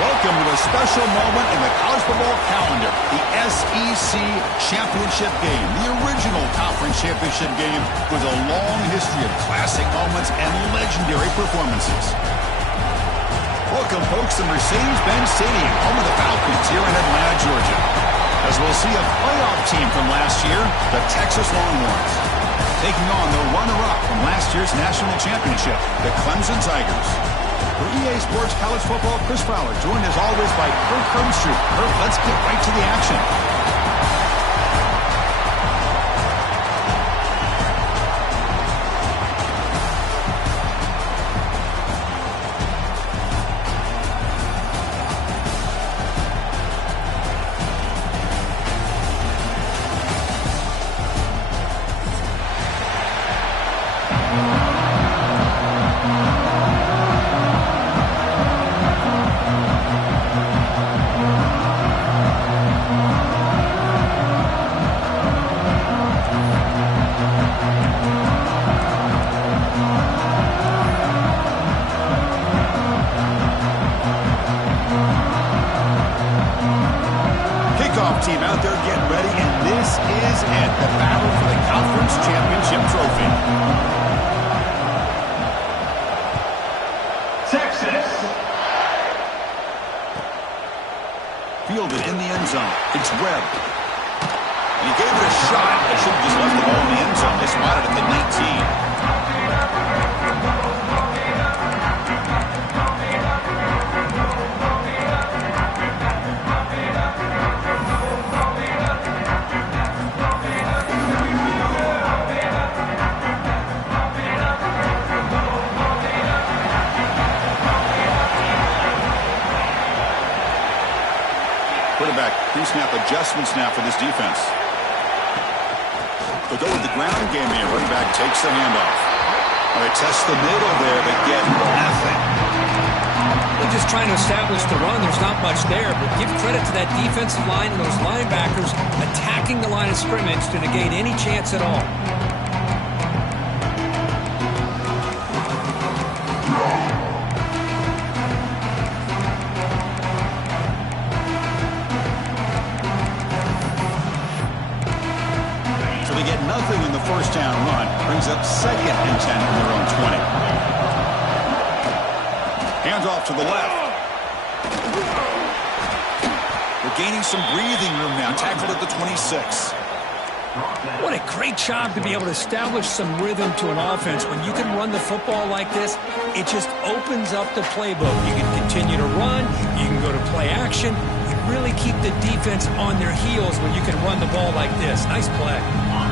Welcome to a special moment in the college football calendar, the SEC Championship Game. The original conference championship game with a long history of classic moments and legendary performances. Welcome, folks, to Mercedes-Benz Stadium, home of the Falcons here in Atlanta, Georgia. As we'll see a playoff team from last year, the Texas Longhorns, taking on the runner-up from last year's national championship, the Clemson Tigers. For EA Sports College Football, Chris Fowler, joined as always by Kirk Hermstreet. Kirk, let's get right to the action. Team out there getting ready, and this is it, the battle for the conference championship trophy. Texas. Fielded in the end zone. It's Webb. And he gave it a shot. They should have just left the ball in the end zone. They spotted it at the 19. Quarterback pre-snap adjustment snap for this defense. They'll go with the ground game here. Running back takes the handoff. All right, test the middle there, but get nothing. They're just trying to establish the run. There's not much there, but give credit to that defensive line and those linebackers attacking the line of scrimmage to negate any chance at all. Nothing in the first down run. Brings up 2nd and 10 from their own 20. Hands off to the left. They're gaining some breathing room now. Tackled at the 26. What a great job to be able to establish some rhythm to an offense. When you can run the football like this, it just opens up the playbook. You can continue to run. You can go to play action. You really keep the defense on their heels when you can run the ball like this. Nice play.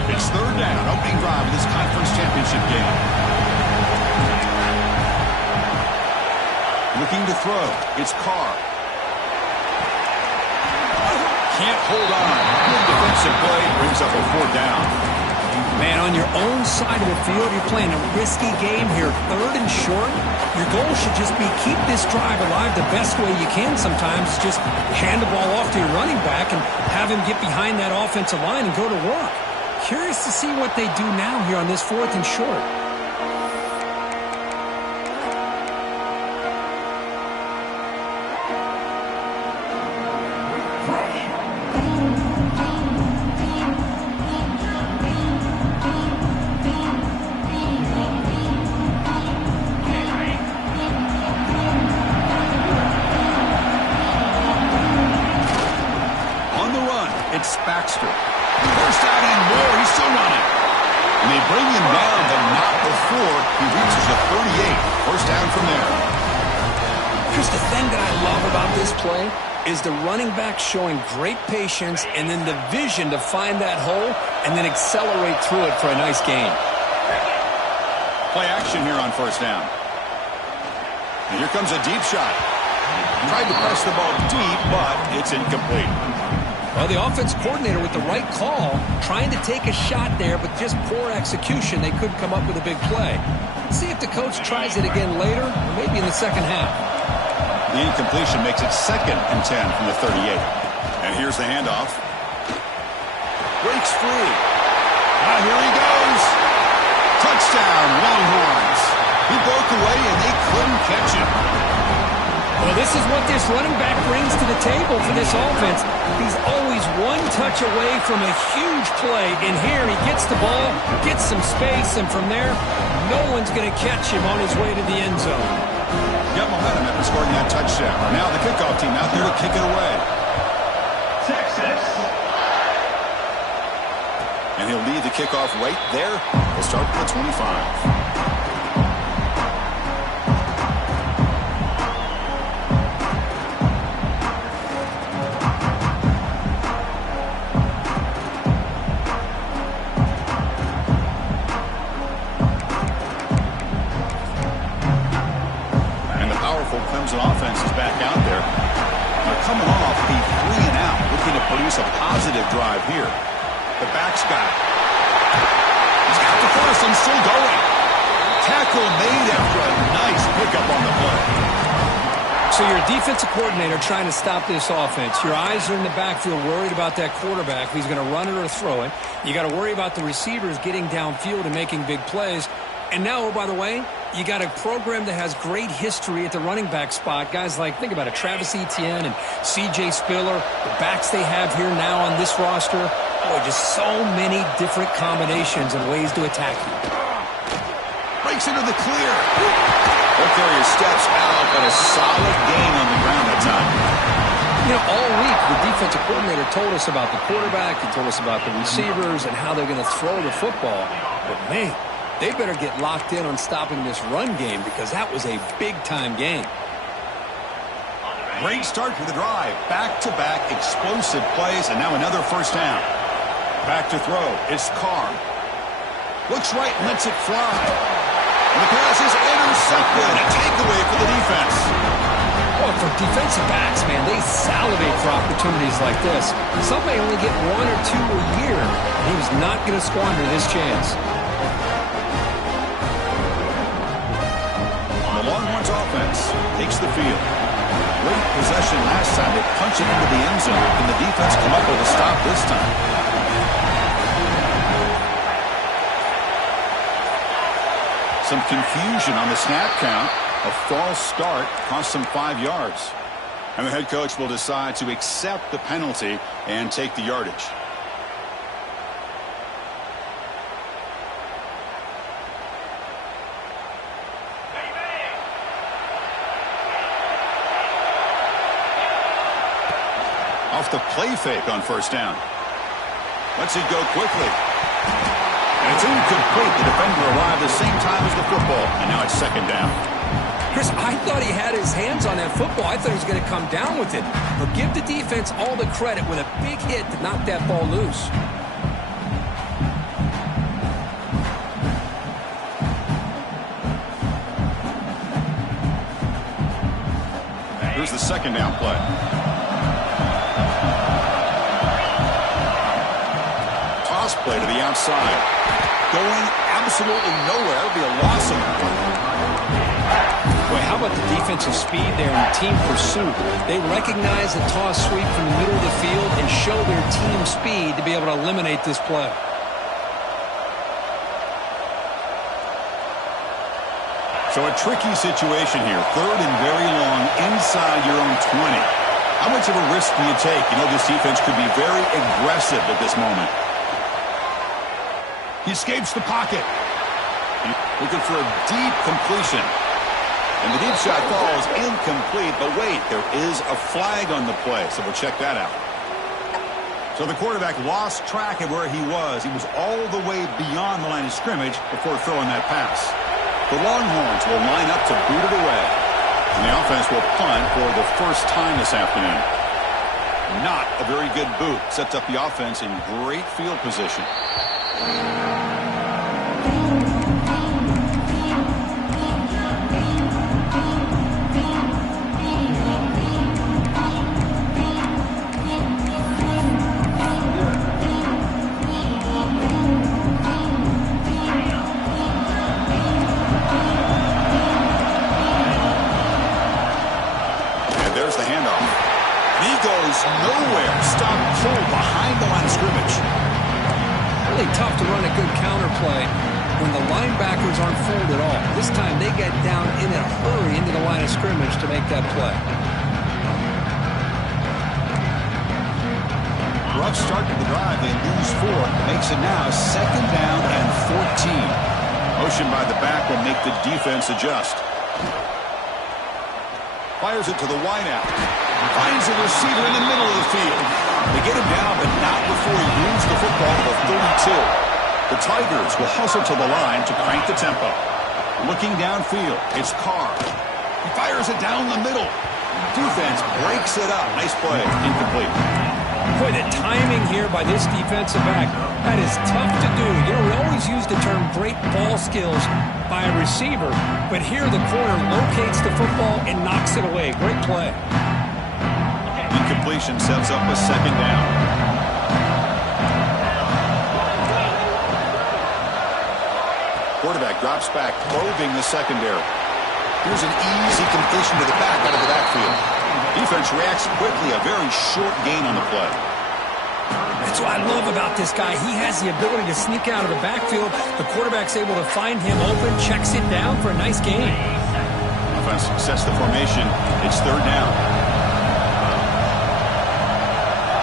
It's 3rd down, opening drive of this conference championship game. Looking to throw. It's Carr. Can't hold on. Good defensive play. Brings up a 4th down. Man, on your own side of the field, you're playing a risky game here. 3rd and short. Your goal should just be keep this drive alive the best way you can sometimes. Just hand the ball off to your running back and have him get behind that offensive line and go to work. Curious to see what they do now here on this 4th and short. Baxter. He burst out and more. He's still running. And they bring him down, but not before he reaches the 38. First down from there. Here's the thing that I love about this play is the running back showing great patience and then the vision to find that hole and then accelerate through it for a nice gain. Play action here on first down. And here comes a deep shot. Tried to press the ball deep, but it's incomplete. Well, the offense coordinator with the right call, trying to take a shot there, but just poor execution. They couldn't come up with a big play. See if the coach tries it again later, or maybe in the second half. The incompletion makes it 2nd and 10 from the 38. And here's the handoff. Breaks free. Now here he goes. Touchdown, Longhorns. He broke away, and they couldn't catch him. Well, this is what this running back brings to the table for this offense. He's always one touch away from a huge play. And here he gets the ball, gets some space, and from there, no one's going to catch him on his way to the end zone. Got momentum after scoring that touchdown. Now the kickoff team out there to kick it away. Texas. And he'll leave the kickoff right there. He'll start at the 25. Clemson offense is back out there. They're coming off a 3-and-out, looking to produce a positive drive here. The back's got it. He's got the first and still going. Tackle made after a nice pickup on the play. So you're a defensive coordinator trying to stop this offense. Your eyes are in the backfield worried about that quarterback, if he's going to run it or throw it. You got to worry about the receivers getting downfield and making big plays. And now, oh, by the way, you got a program that has great history at the running back spot. Guys like, think about it, Travis Etienne and C.J. Spiller, the backs they have here now on this roster. Boy, just so many different combinations and ways to attack you. Breaks into the clear. Ball carrier steps out, but a solid gain on the ground that time. You know, all week, the defensive coordinator told us about the quarterback. He told us about the receivers and how they're going to throw the football. But, man, they better get locked in on stopping this run game because that was a big-time game. Great start to the drive. Back-to-back explosive plays, and now another first down. Back to throw. It's Carr. Looks right and lets it fly. And the pass is intercepted. A takeaway for the defense. Well, for defensive backs, man, they salivate for opportunities like this. Some may only get 1 or 2 a year, and he was not going to squander this chance. The Longhorns offense takes the field. Great possession last time. They punch it into the end zone. Can the defense come up with a stop this time? Some confusion on the snap count. A false start cost them 5 yards. And the head coach will decide to accept the penalty and take the yardage. Off the play fake on first down. Lets it go quickly. And it's incomplete. The defender arrived the same time as the football, and now it's second down. Chris, I thought he had his hands on that football. I thought he was going to come down with it. But give the defense all the credit with a big hit to knock that ball loose. Here's the second down play. Toss play to the outside. Going absolutely nowhere. It'll be a loss of one. Boy, how about the defensive speed there in team pursuit? They recognize the toss sweep from the middle of the field and show their team speed to be able to eliminate this play. So a tricky situation here. Third and very long inside your own 20. How much of a risk do you take? You know, this defense could be very aggressive at this moment. He escapes the pocket. Looking for a deep completion. And the deep shot falls incomplete. But wait, there is a flag on the play, so we'll check that out. So the quarterback lost track of where he was. He was all the way beyond the line of scrimmage before throwing that pass. The Longhorns will line up to boot it away. And the offense will punt for the first time this afternoon. Not a very good boot. Sets up the offense in great field position. There's the handoff. He goes nowhere. Stop cold behind the line of scrimmage. Really tough to run a good counter play when the linebackers aren't fooled at all. This time they get down in a hurry into the line of scrimmage to make that play. Rough start to the drive. They lose 4. Makes it now 2nd down and 14. Motion by the back will make the defense adjust. Fires it to the wideout. Finds a receiver in the middle of the field. They get him down, but not before he moves the football to the 32. The Tigers will hustle to the line to crank the tempo. Looking downfield, it's Carr. He fires it down the middle. Defense breaks it up. Nice play. Incomplete. Boy, the timing here by this defensive back, that is tough to do. You know, we always use the term great ball skills by a receiver, but here the corner locates the football and knocks it away. Great play. Incompletion sets up a 2nd down. Quarterback drops back, probing the secondary. Here's an easy completion to the back out of the backfield. Defense reacts quickly, a very short gain on the play. That's what I love about this guy. He has the ability to sneak out of the backfield. The quarterback's able to find him open, checks it down for a nice gain. Offense sets the formation. It's 3rd down.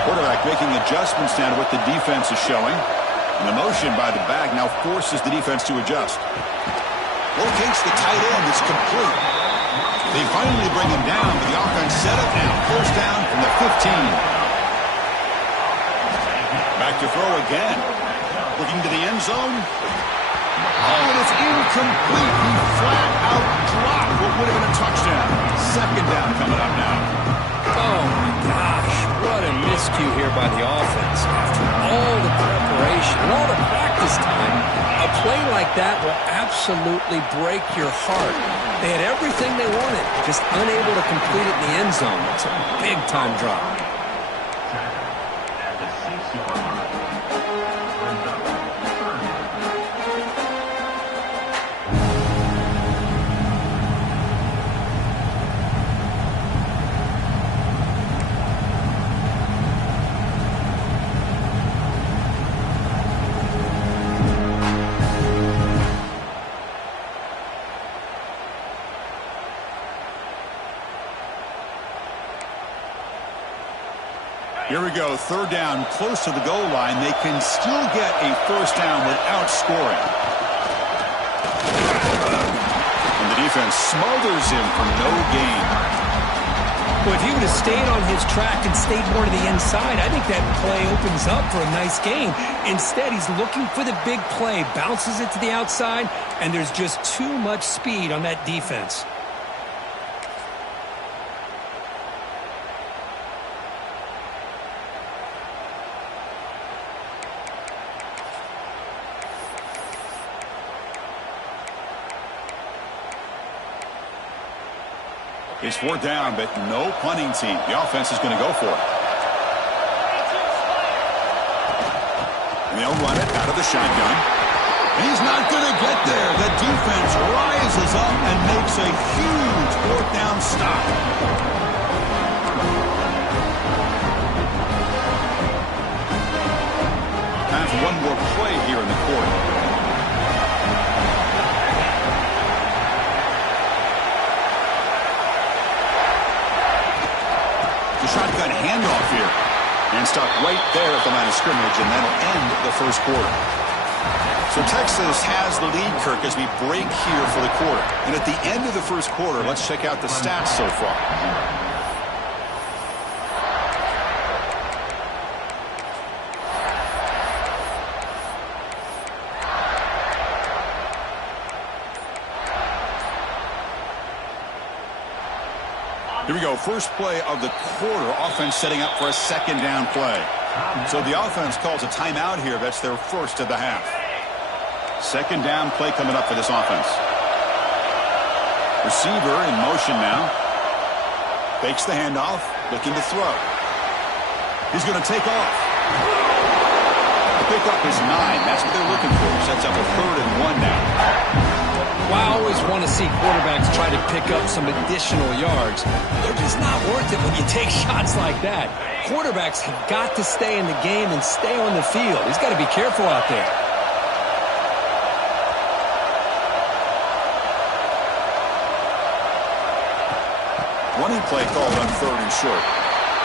Quarterback making adjustments now to what the defense is showing. And the motion by the back now forces the defense to adjust. Locates the tight end. It's complete. They finally bring him down, but the offense set up now. 1st down from the 15. Back to throw again. Looking to the end zone. Oh, and it's incomplete. He flat out dropped what would have been a touchdown. 2nd down coming up now. Oh, my gosh. What a miscue here by the offense. After all the preparation and all the practice time, a play like that will absolutely break your heart. They had everything they wanted, just unable to complete it in the end zone. It's a big-time drop. Here we go, 3rd down, close to the goal line. They can still get a 1st down without scoring. And the defense smothers him for no gain. Well, if he would have stayed on his track and stayed more to the inside, I think that play opens up for a nice gain. Instead, he's looking for the big play, bounces it to the outside, and there's just too much speed on that defense. It's 4th down, but no punting team. The offense is going to go for it. And they'll run it out of the shotgun. He's not going to get there. The defense rises up and makes a huge 4th down stop. Time for one more play here in the quarter. Shotgun handoff here. And stop right there at the line of scrimmage, and that'll end the 1st quarter. So Texas has the lead, Kirk, as we break here for the quarter. And at the end of the 1st quarter, let's check out the stats so far. Here we go. First play of the quarter. Offense setting up for a second down play. So the offense calls a timeout here. That's their first of the half. Second down play coming up for this offense. Receiver in motion now. Fakes the handoff. Looking to throw. He's going to take off. The pickup is 9. That's what they're looking for. Sets up a 3rd and 1 now. Well, I always want to see quarterbacks try to pick up some additional yards. They're just not worth it when you take shots like that. Quarterbacks have got to stay in the game and stay on the field. He's got to be careful out there. Running play called on 3rd and short.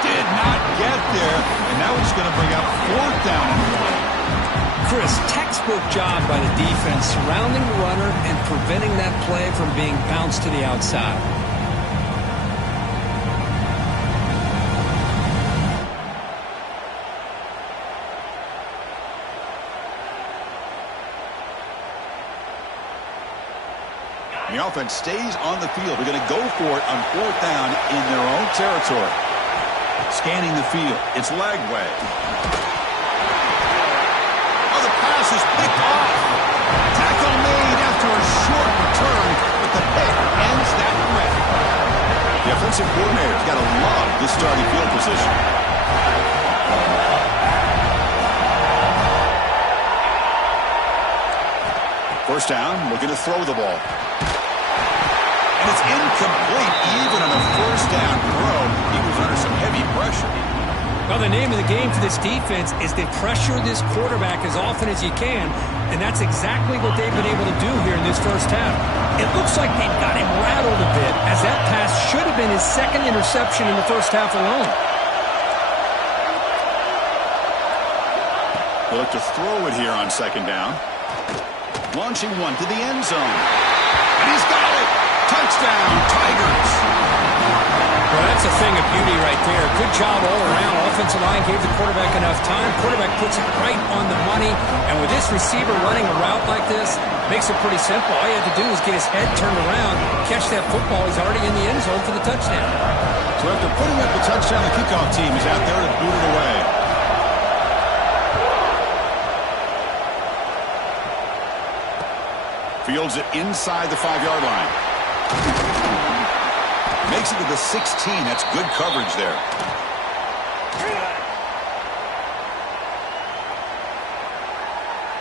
Did not get there, and now he's going to bring up 4th down and 1. Chris, textbook job by the defense surrounding the runner and preventing that play from being bounced to the outside. The offense stays on the field. They're going to go for it on 4th down in their own territory. Scanning the field. It's Lagway. Oh, the pass is picked off. Tackle made after a short return, but the pick ends that threat. The offensive coordinator's got to love this starting field position. First down, looking to throw the ball. And it's incomplete, even on a first down throw. He was under some heavy pressure. Well, the name of the game for this defense is to pressure this quarterback as often as you can, and that's exactly what they've been able to do here in this first half. It looks like they've got him rattled a bit, as that pass should have been his 2nd interception in the first half alone. They look to throw it here on 2nd down. Launching one to the end zone. And he's got it! Touchdown, Tigers! Well, that's a thing of beauty right there. Good job all around. Offensive line gave the quarterback enough time. Quarterback puts it right on the money. And with this receiver running a route like this, makes it pretty simple. All you have to do is get his head turned around, catch that football. He's already in the end zone for the touchdown. So after putting up the touchdown, the kickoff team is out there to boot it away. Fields it inside the 5-yard line. Makes it to the 16. That's good coverage there.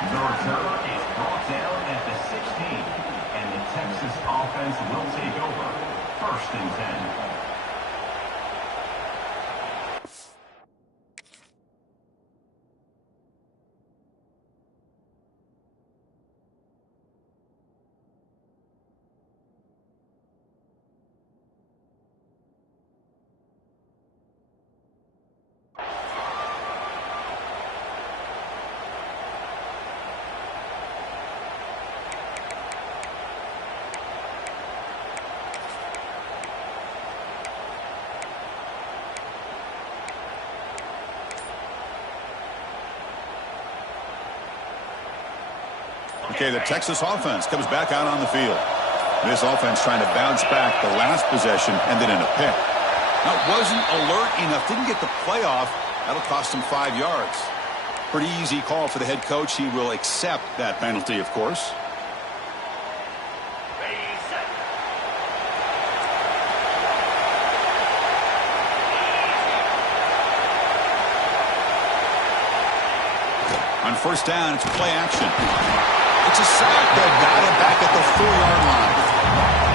Ncaa is brought down at the 16, and the Texas offense will take over. 1st and 10. Okay, the Texas offense comes back out on the field. This offense trying to bounce back the last possession and then in a pick. Now, it wasn't alert enough. Didn't get the playoff. That'll cost him 5 yards. Pretty easy call for the head coach. He will accept that penalty, of course. On 1st down, it's play action. It's a sack. They've got it back at the 4-yard line.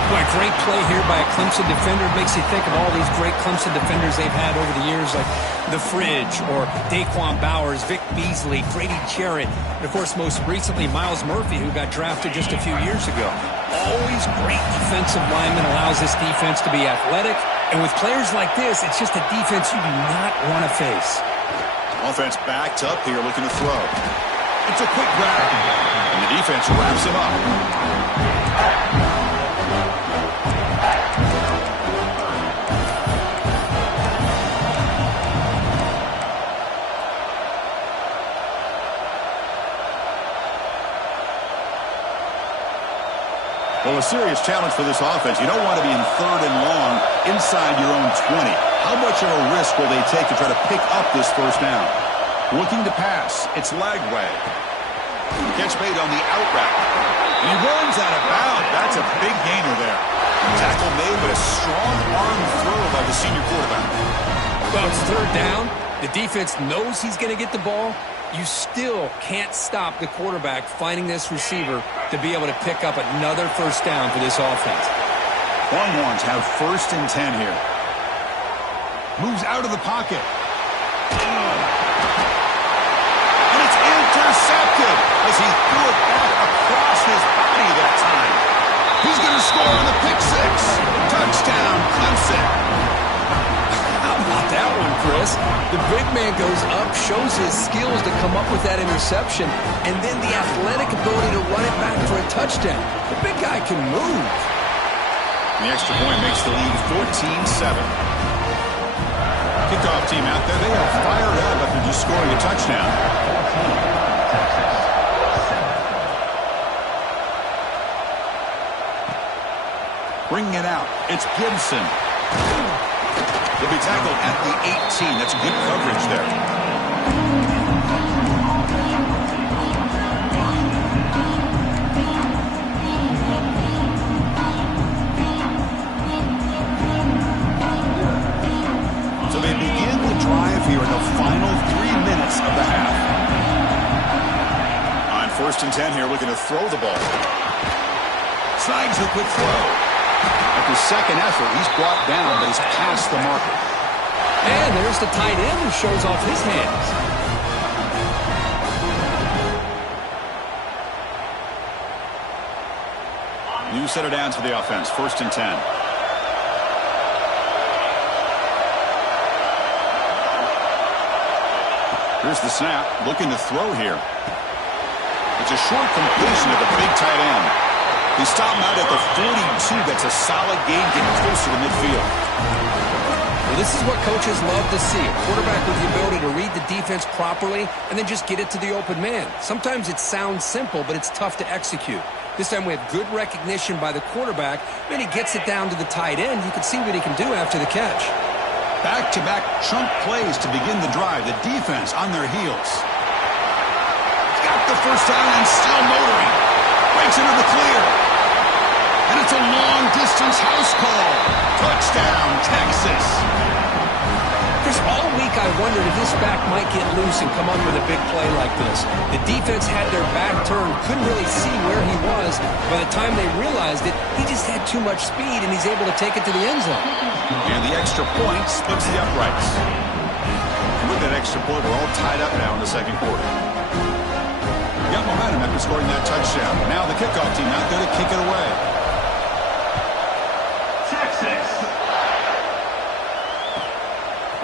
Boy, great play here by a Clemson defender. Makes you think of all these great Clemson defenders they've had over the years, like The Fridge or Daquan Bowers, Vic Beasley, Grady Jarrett, and, of course, most recently, Miles Murphy, who got drafted just a few years ago. Always great defensive lineman, allows this defense to be athletic. And with players like this, it's just a defense you do not want to face. Offense backed up here looking to throw. It's a quick grab. And the defense wraps him up. Well, a serious challenge for this offense. You don't want to be in 3rd and long inside your own 20. How much of a risk will they take to try to pick up this first down? Looking to pass. It's Lagway. Catch made on the out route. And he runs out of bounds. That's a big gainer there. Tackle made, but a strong arm throw by the senior quarterback. Well, it's third down. The defense knows he's going to get the ball. You still can't stop the quarterback finding this receiver to be able to pick up another first down for this offense. Longhorns have 1st and 10 here. Moves out of the pocket. And it's intercepted as he threw it back across his body that time. He's going to score on the pick six. Touchdown, Clemson. How about that one, Chris? The big man goes up, shows his skills to come up with that interception, and then the athletic ability to run it back for a touchdown. The big guy can move. The extra point makes the lead 14-7. Kickoff team out there, they are fired up after just scoring a touchdown. Bringing it out, it's Gibson. He'll be tackled at the 18. That's good coverage there. So they begin the drive here in the final 3 minutes of the half. On 1st and 10 here, looking to throw the ball. Snags a quick throw. After second effort, he's brought down, but he's past the marker. And there's the tight end who shows off his hands. New set of downs for the offense. 1st and 10. Here's the snap. Looking to throw here. It's a short completion of the big tight end. He stopped him out at the 42. That's a solid gain, getting closer to midfield. Well, this is what coaches love to see. A quarterback with the ability to read the defense properly and then just get it to the open man. Sometimes it sounds simple, but it's tough to execute. This time we have good recognition by the quarterback. Then he gets it down to the tight end. You can see what he can do after the catch. Back-to-back chunk plays to begin the drive. The defense on their heels. He's got the first down and still motoring. Breaks into the clear. And it's a long-distance house call. Touchdown, Texas. Chris, all week I wondered if this back might get loose and come up with a big play like this. The defense had their back turned, couldn't really see where he was. By the time they realized it, he just had too much speed, and he's able to take it to the end zone. And the extra point splits the uprights. And with that extra point, we're all tied up now in the second quarter. Got momentum after scoring that touchdown. Now the kickoff team out there to kick it away. Texas.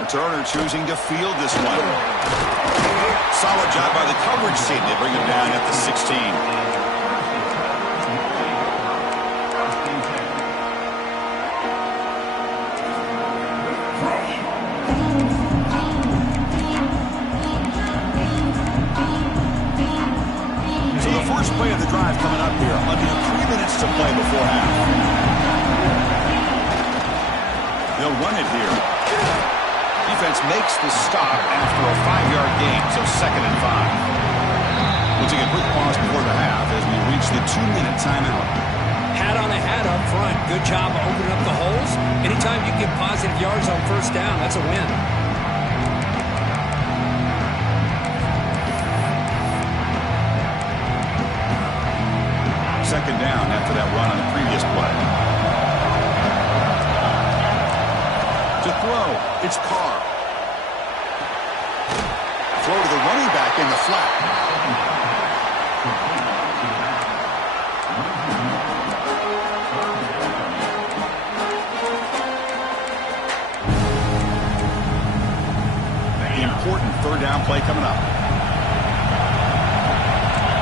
Returner choosing to field this one. Solid job by the coverage team. They bring him down at the 16. First play of the drive coming up here. Under 3 minutes to play before half. They'll run it here. Defense makes the stop after a 5-yard gain, so 2nd and 5. We'll take a quick pause before the half as we reach the 2-minute timeout. Hat on a hat up front. Good job of opening up the holes. Anytime you get positive yards on first down, that's a win. Second down after that run on the previous play. To throw, it's Carr. Throw to the running back in the flat. The important third down play coming up.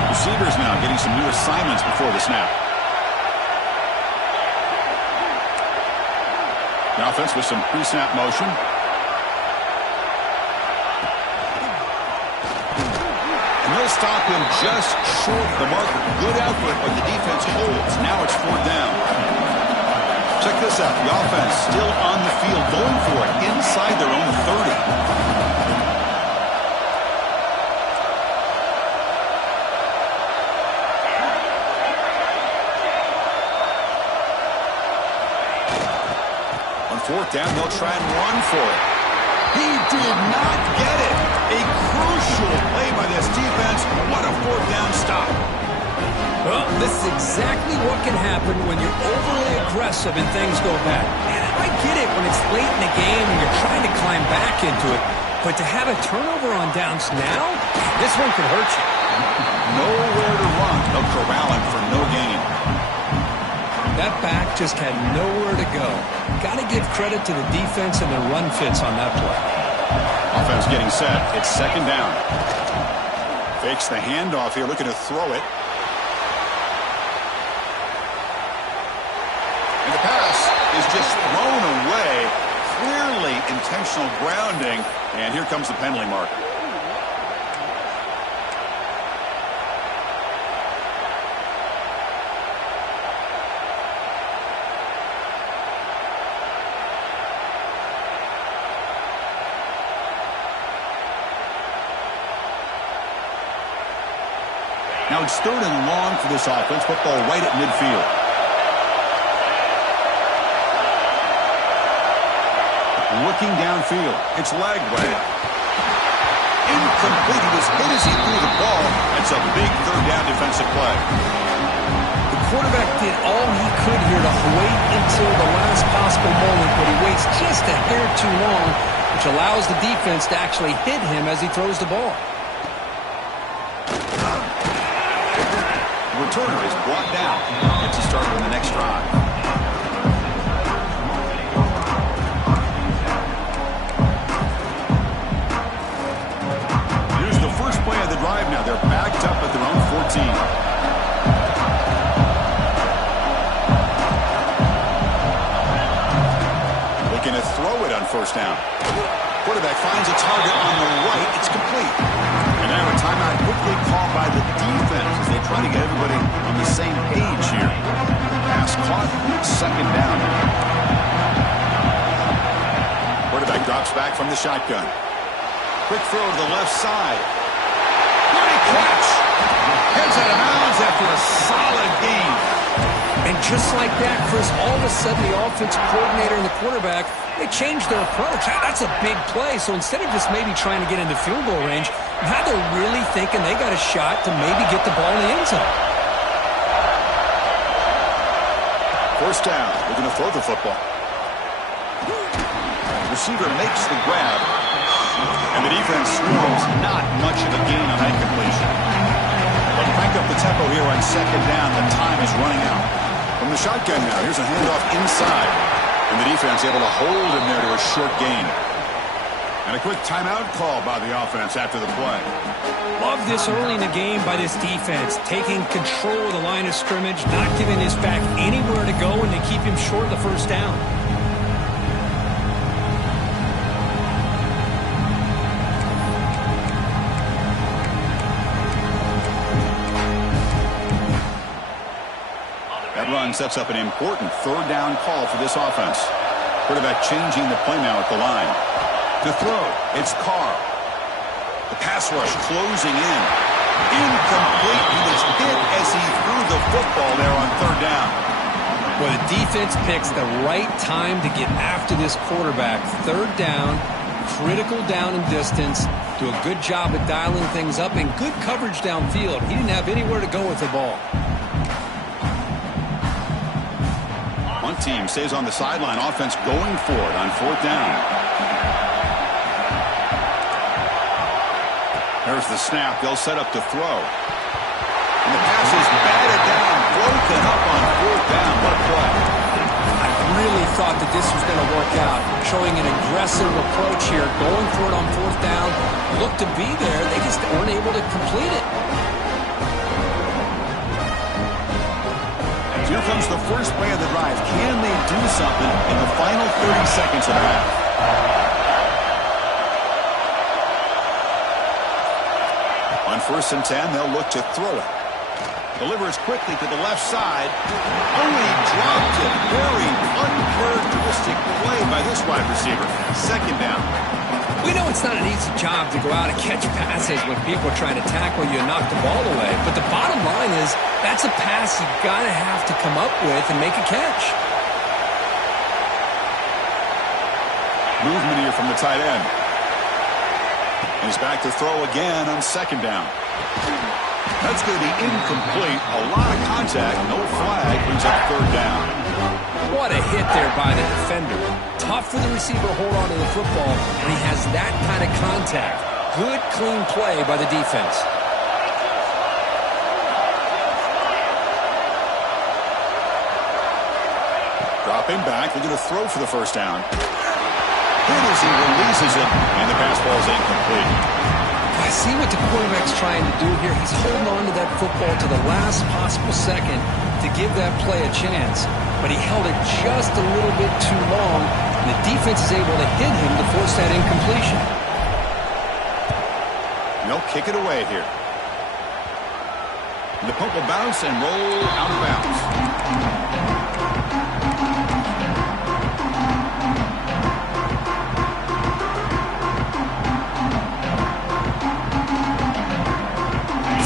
Receivers now getting some new assignments before the snap. The offense with some pre-snap motion. And they'll stop him just short of the marker. Good effort, but the defense holds. Now it's 4th down. So Check this out. The offense still on the field, going for it inside their own 30. On fourth down, they'll try and run for it. He did not get it. A crucial play by this defense. What a fourth down stop. Well, this is exactly what can happen when you're overly aggressive and things go bad. And I get it when it's late in the game and you're trying to climb back into it. But to have a turnover on downs now, this one could hurt you. Nowhere to run. They'll corral him for no gain. That back just had nowhere to go. Got to give credit to the defense and the run fits on that play. Offense getting set. It's second down. Fakes the handoff here, looking to throw it. And the pass is just thrown away. Clearly intentional grounding. And here comes the penalty mark. Now it's third and long for this offense. Football right at midfield. Looking downfield. It's Lagway. Incomplete. He was hit as he threw the ball. That's a big third down defensive play. The quarterback did all he could here to wait until the last possible moment, but he waits just a hair too long, which allows the defense to actually hit him as he throws the ball. Returner is brought down. Gets a start on the next drive. Here's the first play of the drive now. They're backed up at their own 14. Looking to throw it on first down. Quarterback finds a target on the right. It's complete. And now a timeout quickly called by the defense as they try to get everybody on the same page here. Pass caught, second down. Quarterback drops back from the shotgun. Quick throw to the left side. Great catch. Heads out of bounds after a solid gain. And just like that, Chris, all of a sudden the offensive coordinator and the quarterback, they changed their approach. That's a big play. So instead of just maybe trying to get into field goal range, now they're really thinking they got a shot to maybe get the ball in the end zone. First down. Looking to throw the football. Receiver makes the grab. And the defense scores not much of a gain on that completion. They'll crank up the tempo here on second down. The time is running out. From the shotgun now, here's a handoff inside. And the defense able to hold him there to a short gain. And a quick timeout call by the offense after the play. Love this early in the game by this defense. Taking control of the line of scrimmage, not giving his back anywhere to go, and they keep him short of the first down. Run sets up an important third down call for this offense. Quarterback changing the play now at the line. To throw, it's Carr. The pass rush closing in. Incomplete. He was hit as he threw the football there on third down. Well, the defense picks the right time to get after this quarterback. Third down, critical down and distance. Do a good job of dialing things up and good coverage downfield. He didn't have anywhere to go with the ball. One team stays on the sideline. Offense going for it on fourth down. There's the snap. They'll set up to throw. And the pass is batted down, broken up on fourth down. What a play. I really thought that this was going to work out. Showing an aggressive approach here. Going for it on fourth down. Looked to be there. They just weren't able to complete it. Here comes the first play of the drive. Can they do something in the final 30 seconds of the half? On 1st and 10, they'll look to throw it. Delivers quickly to the left side. Only dropped it. Very uncharacteristic play by this wide receiver. Second down. We know it's not an easy job to go out and catch passes when people are trying to tackle you and knock the ball away. But the bottom line is that's a pass you've got to have to come up with and make a catch. Movement here from the tight end. He's back to throw again on second down. That's going to be incomplete. A lot of contact. No flag. Brings up third down. What a hit there by the defender. Tough for the receiver to hold on to the football, and he has that kind of contact. Good, clean play by the defense. Dropping back. They're going to throw for the first down. Then as he releases it, and the pass ball is incomplete. I see what the quarterback's trying to do here. He's holding on to that football to the last possible second to give that play a chance. But he held it just a little bit too long, and the defense is able to hit him to force that incompletion. They'll kick it away here. The punt will bounce and roll out of bounds.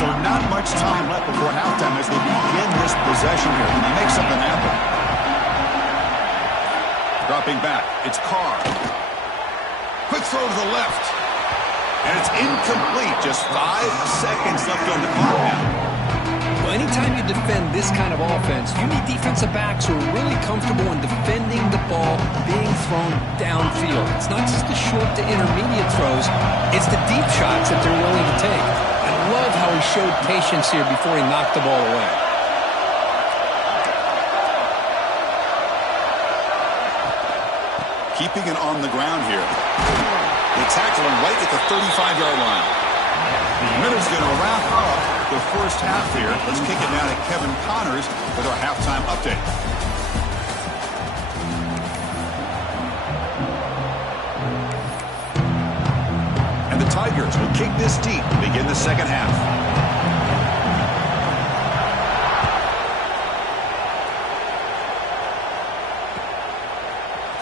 So not much time left before halftime as they begin this possession here. Make something happen. Dropping back. It's Carr. Quick throw to the left. And it's incomplete. Just 5 seconds left on the clock now. Well, anytime you defend this kind of offense, you need defensive backs who are really comfortable in defending the ball being thrown downfield. It's not just the short to intermediate throws. It's the deep shots that they're willing to take. I love how he showed patience here before he knocked the ball away. Keeping it on the ground here. They tackle him right at the 35-yard line. Minutes going to wrap up the first half here. Let's kick it down to Kevin Connors with our halftime update. And the Tigers will kick this deep to begin the second half.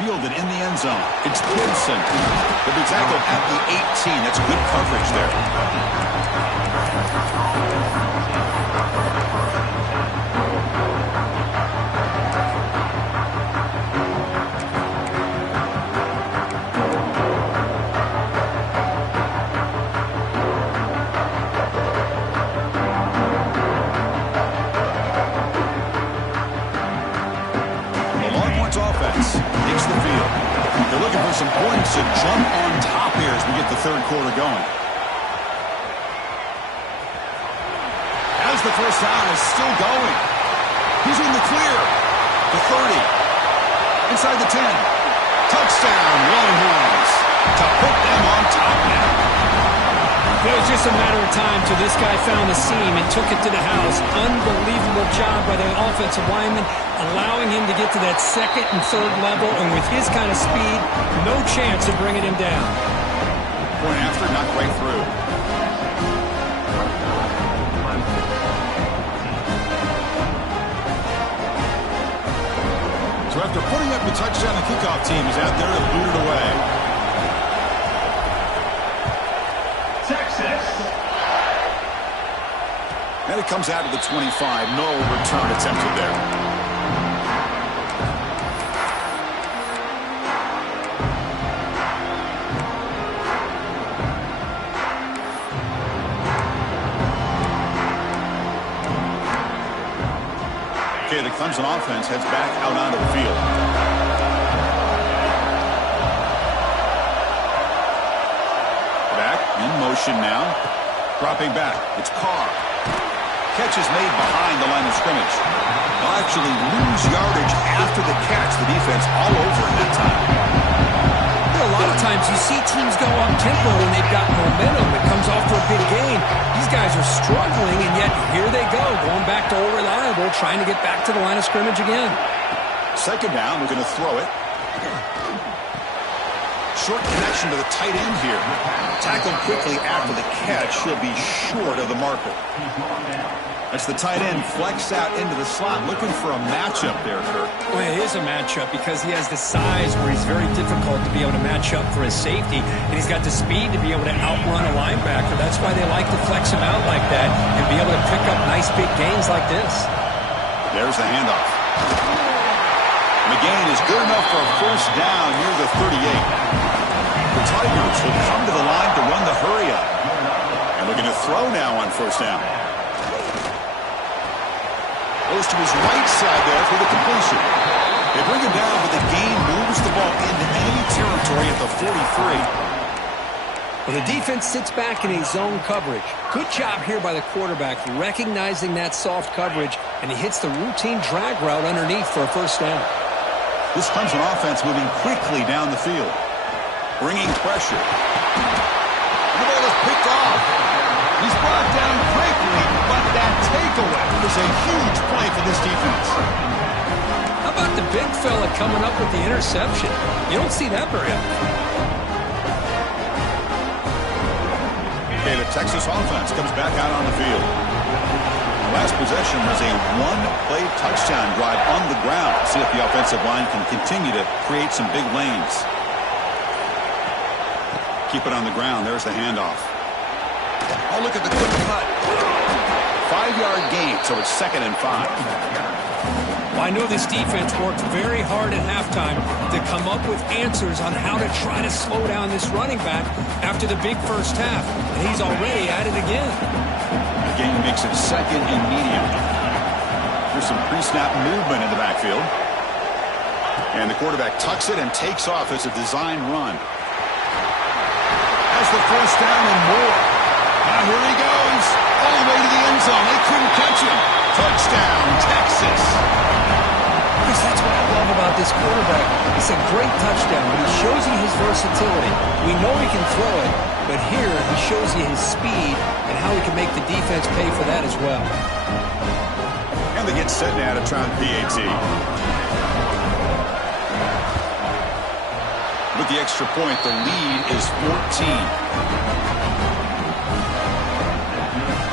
Fielded in the end zone. It's Gibson. He'll be tackled at the 18. That's good coverage there. Takes the field. They're looking for some points to jump on top here as we get the third quarter going. As the first down is still going. He's in the clear. The 30. Inside the 10. Touchdown, Longhorns. To put them on top now. It was just a matter of time till this guy found the seam and took it to the house. Unbelievable job by the offensive lineman, allowing him to get to that second and third level, and with his kind of speed, no chance of bringing him down. Point after, not right through. So after putting up the touchdown, the kickoff team is out there to boot it away. And it comes out of the 25. No return attempted there. Okay, the Clemson offense heads back out onto the field. Back in motion now. Dropping back. It's Carr. Catch is made behind the line of scrimmage. They'll actually lose yardage after the catch. The defense all over in that time. A lot of times you see teams go up tempo when they've got momentum. It comes off for a big gain. These guys are struggling, and yet here they go, going back to old reliable, trying to get back to the line of scrimmage again. Second down, we're going to throw it. Short connection to the tight end here. Tackled quickly after the catch. He'll be short of the marker. That's the tight end flexed out into the slot, looking for a matchup there, Kirk. Well, it is a matchup because he has the size where he's very difficult to be able to match up for his safety, and he's got the speed to be able to outrun a linebacker. That's why they like to flex him out like that and be able to pick up nice big gains like this. There's the handoff. McGain is good enough for a first down near the 38. The Tigers will come to the line to run the hurry up. And looking to throw now on first down. Goes to his right side there for the completion. They bring him down, but the gain moves the ball into enemy territory at the 43. Well, the defense sits back in a zone coverage. Good job here by the quarterback recognizing that soft coverage, and he hits the routine drag route underneath for a first down. This Clemson offense moving quickly down the field. Bringing pressure. And the ball is picked off. He's brought down quickly, but that takeaway is a huge play for this defense. How about the big fella coming up with the interception? You don't see that very often. Okay, the Texas offense comes back out on the field. Last possession was a one-play touchdown drive on the ground. See if the offensive line can continue to create some big lanes. Keep it on the ground. There's the handoff. Oh, look at the quick cut. 5-yard gain, so it's 2nd and 5. Well, I know this defense worked very hard at halftime to come up with answers on how to try to slow down this running back after the big first half. And he's already at it again. The game makes it 2nd and medium. There's some pre-snap movement in the backfield. And the quarterback tucks it and takes off as a design run. Has the first down and more. Now here he goes. All the way to the end zone. They couldn't catch him. Touchdown, Texas. Chris, that's what I love about this quarterback. It's a great touchdown, but he shows you his versatility. We know he can throw it, but here he shows you his speed and how he can make the defense pay for that as well. And they get set now to try and PAT. With the extra point, the lead is 14.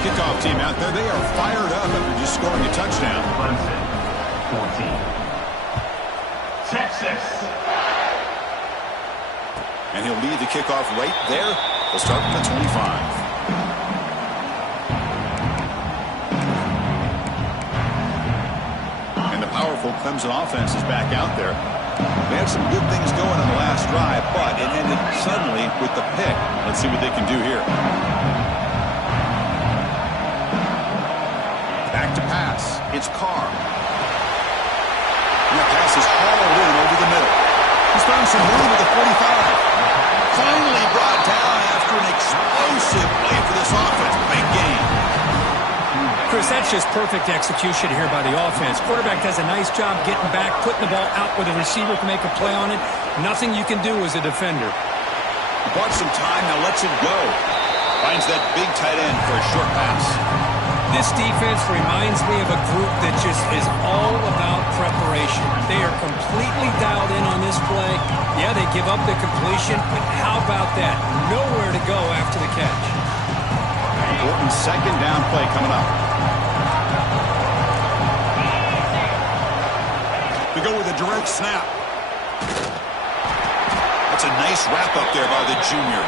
Kickoff team out there, they are fired up after just scoring a touchdown. Clemson, 14. Texas. And he'll lead the kickoff right there. They'll start from the 25. And the powerful Clemson offense is back out there. They had some good things going on the last drive, but it ended suddenly with the pick. Let's see what they can do here. Back to pass. It's Carr. And that pass is hauled in over the middle. He's found some room at the 45. Finally brought down after an explosive play for this offense. Big game. Chris, that's just perfect execution here by the offense. Quarterback does a nice job getting back, putting the ball out where the receiver can make a play on it. Nothing you can do as a defender. Bought some time, now lets it go. Finds that big tight end for a short pass. This defense reminds me of a group that just is all about preparation. They are completely dialed in on this play. Yeah, they give up the completion, but how about that? Nowhere to go after the catch. Important 2nd down play coming up. We go with a direct snap. That's a nice wrap up there by the junior.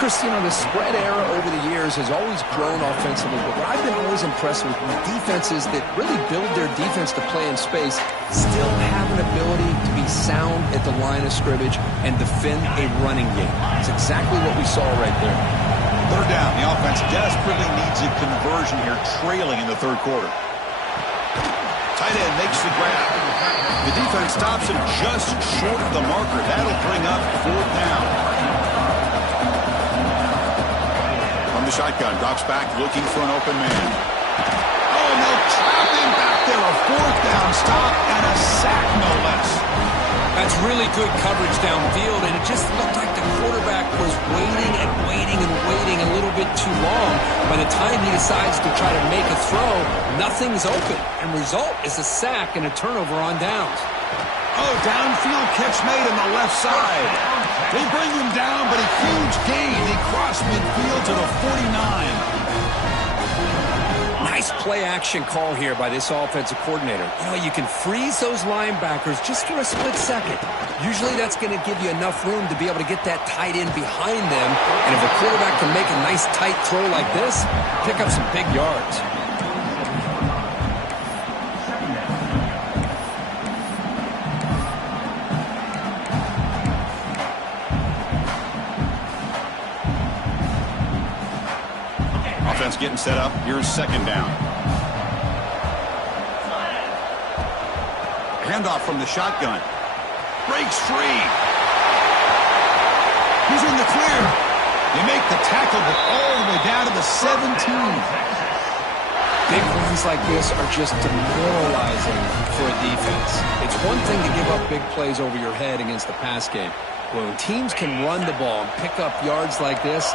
Chris, you know, the spread era over the years has always grown offensively, but what I've been always impressed with defenses that really build their defense to play in space still have an ability to be sound at the line of scrimmage and defend a running game. It's exactly what we saw right there. 3rd down. The offense desperately needs a conversion here, trailing in the 3rd quarter. Tight end makes the grab. The defense stops him just short of the marker. That'll bring up 4th down. From the shotgun, drops back, looking for an open man. Oh, no, trap him back there. A 4th down stop and a sack, no less. That's really good coverage downfield, and it just looked like the quarterback was waiting and waiting and waiting a little bit too long. By the time he decides to try to make a throw, nothing's open, and result is a sack and a turnover on downs. Oh, downfield catch made on the left side. They bring him down, but a huge gain. They cross midfield to the 49. Nice play-action call here by this offensive coordinator. You know, you can freeze those linebackers just for a split second. Usually that's going to give you enough room to be able to get that tight end behind them. And if a quarterback can make a nice tight throw like this, pick up some big yards. Offense getting set up. Here's second down. Handoff from the shotgun. Breaks free. He's in the clear. They make the tackle, but all the way down to the 17. Big runs like this are just demoralizing for a defense. It's one thing to give up big plays over your head against the pass game. When teams can run the ball and pick up yards like this,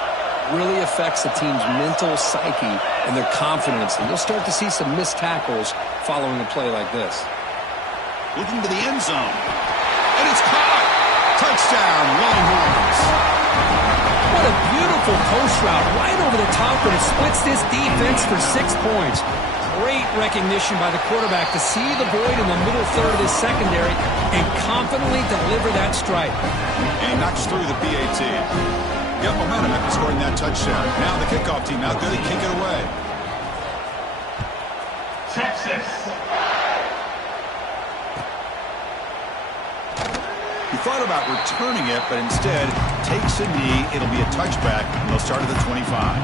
really affects the team's mental psyche and their confidence. And you'll start to see some missed tackles following a play like this. Looking to the end zone. And it's caught. Touchdown, Longhorns. What a beautiful post route right over the top, and it splits this defense for 6 points. Great recognition by the quarterback to see the void in the middle third of his secondary and confidently deliver that strike. And he knocks through the PAT. Got momentum after scoring that touchdown. Now the kickoff team out there to kick it away. Texas. He thought about returning it, but instead takes a knee. It'll be a touchback, and they'll start at the 25.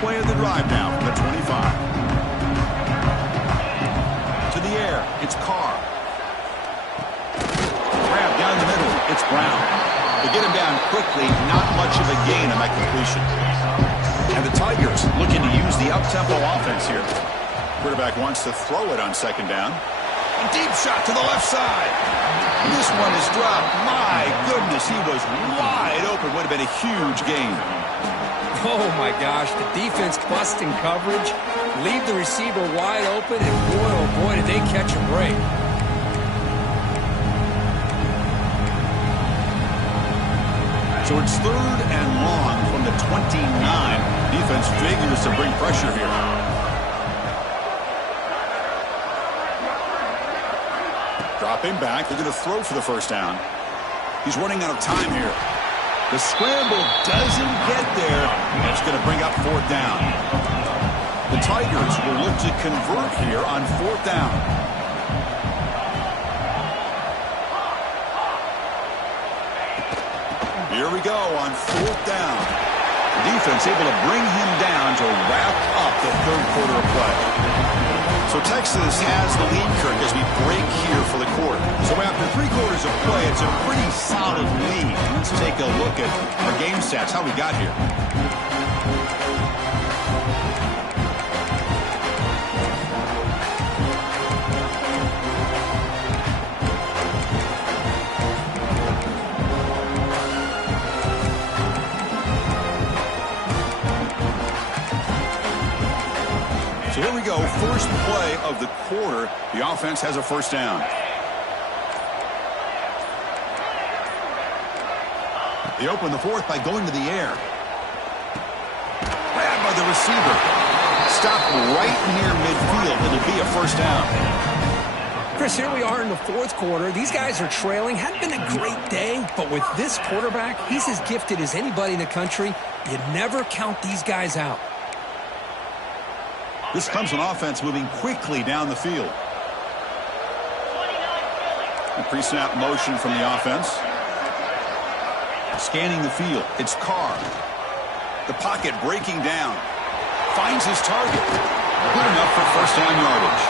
Play of the drive now from the 25. To the air, it's Carr. Grab down the middle, it's Brown. They get him down quickly, not much of a gain on that completion. And the Tigers looking to use the up-tempo offense here. Quarterback wants to throw it on second down. A deep shot to the left side. This one is dropped. My goodness, he was wide open. Would have been a huge gain. Oh, my gosh, the defense busting coverage, leave the receiver wide open, and boy, oh boy, did they catch a break. So it's third and long from the 29. Defense figures to bring pressure here. Dropping back, they're going to throw for the first down. He's running out of time here. The scramble doesn't get there, and it's going to bring up fourth down. The Tigers will look to convert here on fourth down. Here we go on fourth down. The defense able to bring him down to wrap up the third quarter of play. So Texas has the lead, Kirk, as we break here for the quarter. So after 3 quarters of play, it's a pretty solid lead. Let's take a look at our game stats, how we got here. So here we go, first play of the quarter. The offense has a first down. They open the fourth by going to the air. Grabbed by the receiver. Stopped right near midfield. It'll be a first down. Chris, here we are in the fourth quarter. These guys are trailing. Hadn't been a great day, but with this quarterback, he's as gifted as anybody in the country. You never count these guys out. This comes from offense moving quickly down the field. A pre-snap motion from the offense. Scanning the field. It's Carr. The pocket breaking down. Finds his target. Good enough for first down yardage.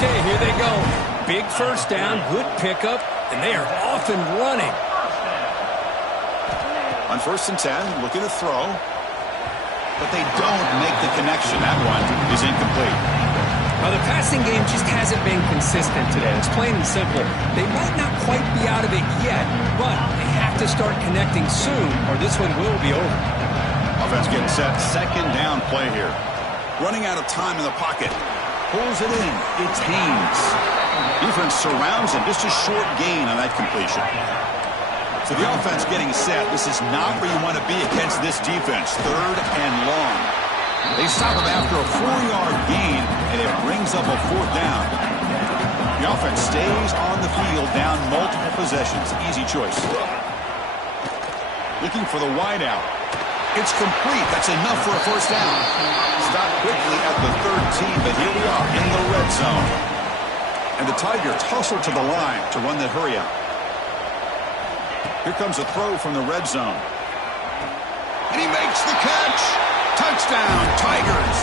Okay, here they go. Big first down, good pickup, and they are off and running. On 1st and 10, looking to throw. But they don't make the connection. That one is incomplete. Now, the passing game just hasn't been consistent today. It's plain and simple. They might not quite be out of it yet, but they have to start connecting soon or this one will be over. Offense getting set. Second down play here. Running out of time in the pocket. Pulls it in. It's Haynes. Defense surrounds him. Just a short gain on that completion. So the offense getting set. This is not where you want to be against this defense. Third and long. They stop him after a 4-yard gain, and it brings up a fourth down. The offense stays on the field, down multiple possessions. Easy choice. Looking for the wideout. It's complete. That's enough for a first down. Stop quickly at the 13, but here we are in the red zone. And the Tigers hustle to the line to run the hurry out. Here comes a throw from the red zone. And he makes the catch. Touchdown, Tigers.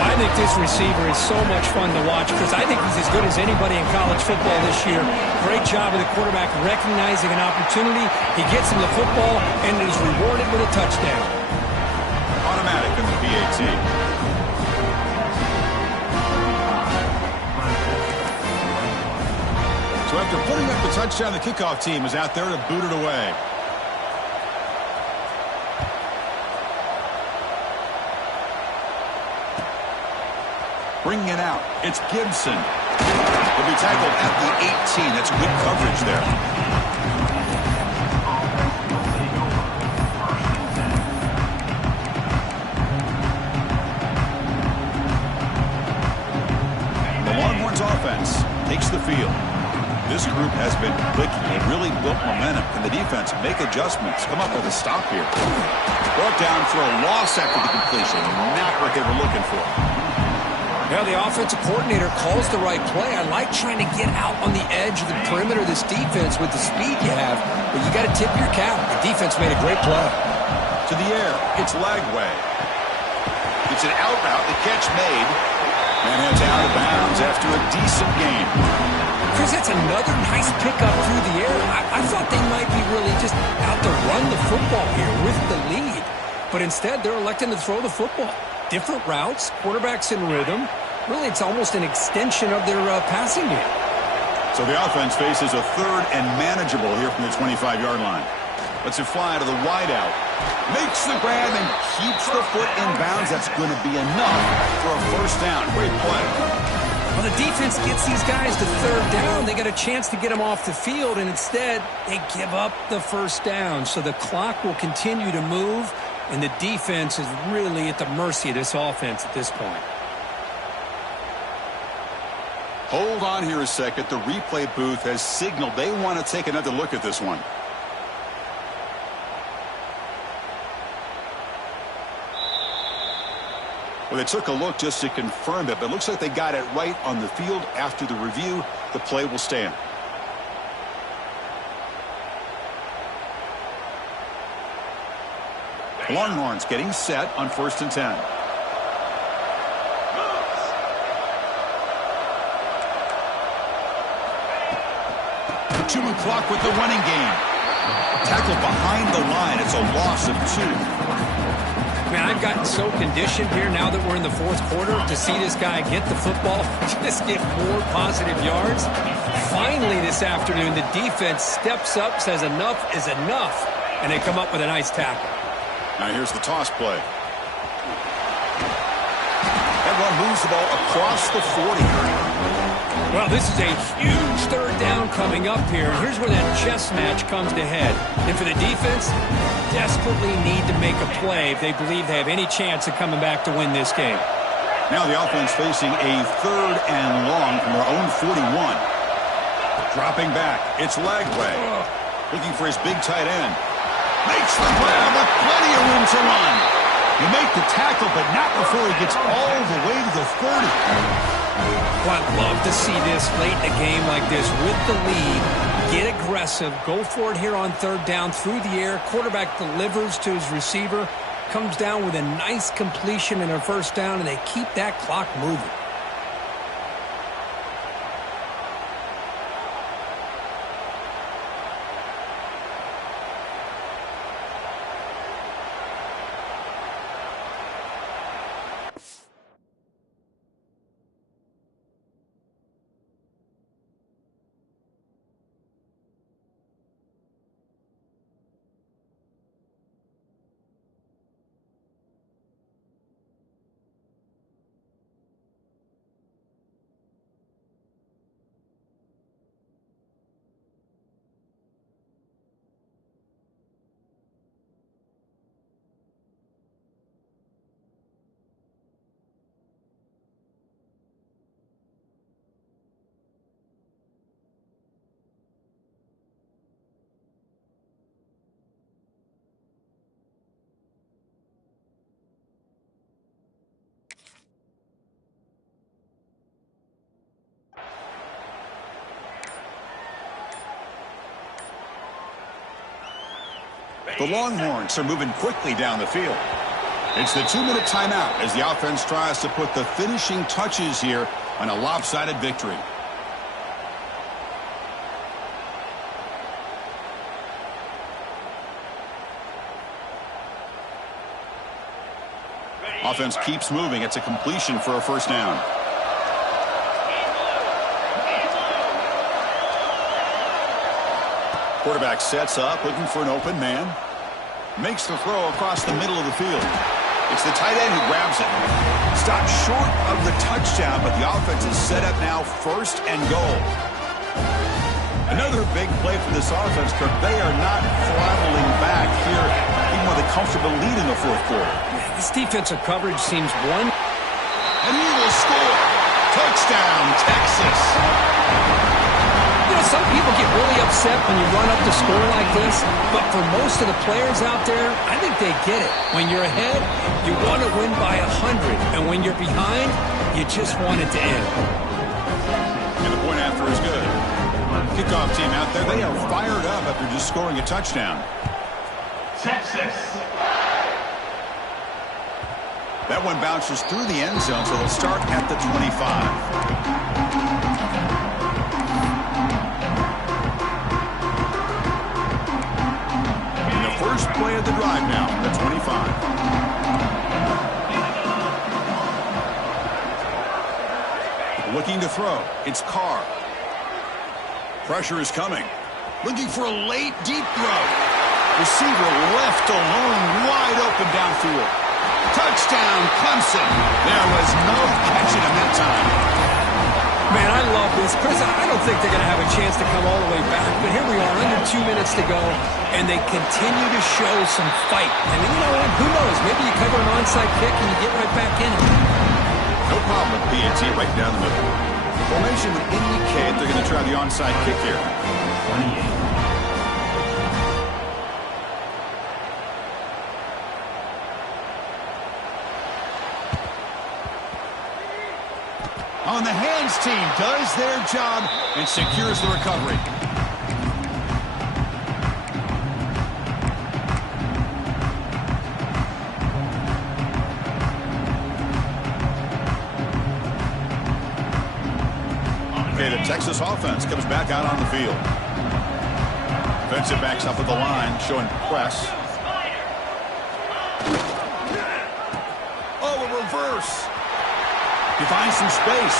Well, I think this receiver is so much fun to watch because I think he's as good as anybody in college football this year. Great job of the quarterback recognizing an opportunity. He gets him the football and is rewarded with a touchdown. Automatic in the PAT. So after putting up the touchdown, the kickoff team is out there to boot it away. Bringing it out. It's Gibson. He'll be tackled at the 18. That's good coverage there. The Longhorns offense takes the field. This group has been clicking. They've really built momentum. Can the defense make adjustments? Come up with a stop here. Brought down for a loss after the completion. Not what they were looking for. Yeah, the offensive coordinator calls the right play. I like trying to get out on the edge of the perimeter of this defense with the speed you have, but you got to tip your cap. The defense made a great play. To the air, it's Lagway. It's an out route, the catch made, and it's out of bounds after a decent game. Chris, that's another nice pickup through the air. I thought they might be really just out to run the football here with the lead, but instead they're electing to throw the football. Different routes, quarterbacks in rhythm. Really, it's almost an extension of their passing game. So the offense faces a third and manageable here from the 25-yard line. Lets it fly to the wideout. Makes the grab and keeps the foot in bounds. That's going to be enough for a first down. Great play. Well, the defense gets these guys to third down. They got a chance to get them off the field, and instead they give up the first down. So the clock will continue to move. And the defense is really at the mercy of this offense at this point. Hold on here a second. The replay booth has signaled they want to take another look at this one. Well, they took a look just to confirm it, but it looks like they got it right on the field. After the review, the play will stand. Longhorns getting set on 1st and 10. Two-man clock with the running game. Tackle behind the line. It's a loss of 2. Man, I've gotten so conditioned here now that we're in the fourth quarter to see this guy get the football, just get more positive yards. Finally this afternoon, the defense steps up, says enough is enough, and they come up with a nice tackle. Now here's the toss play. Everyone moves the ball across the 40. Well, this is a huge third down coming up here. Here's where that chess match comes to head. And for the defense, desperately need to make a play if they believe they have any chance of coming back to win this game. Now the offense facing a third and long from their own 41. Dropping back, it's Lagway. Looking for his big tight end. Makes the grab with plenty of room to run. You make the tackle, but not before he gets all the way to the 30. Well, I'd love to see this late in a game like this with the lead. Get aggressive. Go for it here on third down through the air. Quarterback delivers to his receiver. Comes down with a nice completion and a first down, and they keep that clock moving. The Longhorns are moving quickly down the field. It's the 2-minute timeout as the offense tries to put the finishing touches here on a lopsided victory. Offense keeps moving. It's a completion for a first down. Quarterback sets up, looking for an open man. Makes the throw across the middle of the field. It's the tight end who grabs it. Stopped short of the touchdown, but the offense is set up now, first and goal. Another big play for this offense, Kirk. They are not throttling back here, even with a comfortable lead in the fourth quarter. This defensive coverage seems one. And he will score. Touchdown, Texas. You know, some people get really upset when you run up the score like this, but for most of the players out there, I think they get it. When you're ahead, you want to win by 100, and when you're behind, you just want it to end. And the point after is good. Kickoff team out there, they are fired up after just scoring a touchdown. Texas. That one bounces through the end zone, so they'll start at the 25. And the first play of the drive now, the 25. Looking to throw. It's Carr. Pressure is coming. Looking for a late, deep throw. Receiver left alone, wide open downfield. Touchdown, Clemson. There was no catching him that time. Man, I love this. Chris, I don't think they're going to have a chance to come all the way back, but here we are, under 2 minutes to go, and they continue to show some fight. And you know what? Who knows? Maybe you cover an onside kick and you get right back in it. No problem with PNT right down the middle. Formation would indicate they're going to try the onside kick here. 28. On the hands team does their job and secures the recovery. Okay, the Texas offense comes back out on the field. Defensive backs up at the line, showing press. Oh, a reverse. He finds some space.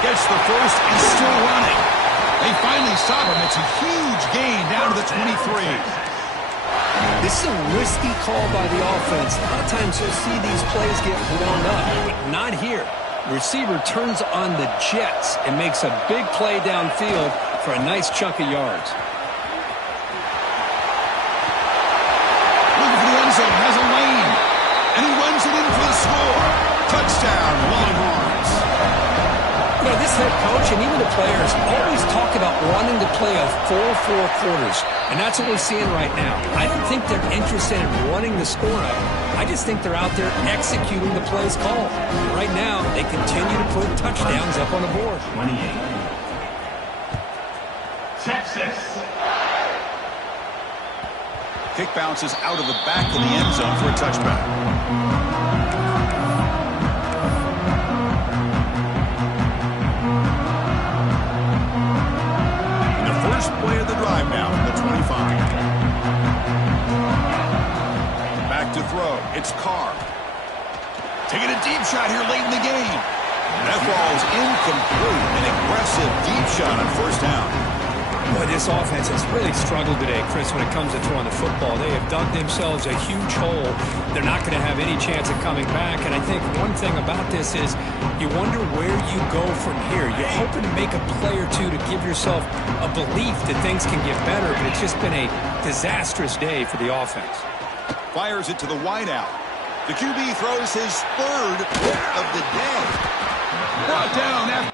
Gets the first and still running. They finally stop him. It's a huge gain down to the 23. This is a risky call by the offense. A lot of times you'll see these plays get blown up, but not here. Receiver turns on the jets and makes a big play downfield for a nice chunk of yards. Looking for the end zone, has a lane, and he runs it in for the score. Touchdown, Longhorns. You know, this head coach and even the players always talk about wanting to play a full 4 quarters, and that's what we're seeing right now. I don't think they're interested in running the score up. I just think they're out there executing the plays called. Right now, they continue to put touchdowns up on the board. 28. Texas. Kick bounces out of the back of the end zone for a touchback. Play of the drive now, the 25. Back to throw. It's Carr. Taking a deep shot here late in the game. That ball is incomplete. An aggressive deep shot on first down. Boy, this offense has really struggled today, Chris, when it comes to throwing the football. They have dug themselves a huge hole. They're not going to have any chance of coming back. And I think one thing about this is you wonder where you go from here. You're hoping to make a play or two to give yourself a belief that things can get better, but it's just been a disastrous day for the offense. Fires it to the wideout. The QB throws his third hit of the day. Brought down after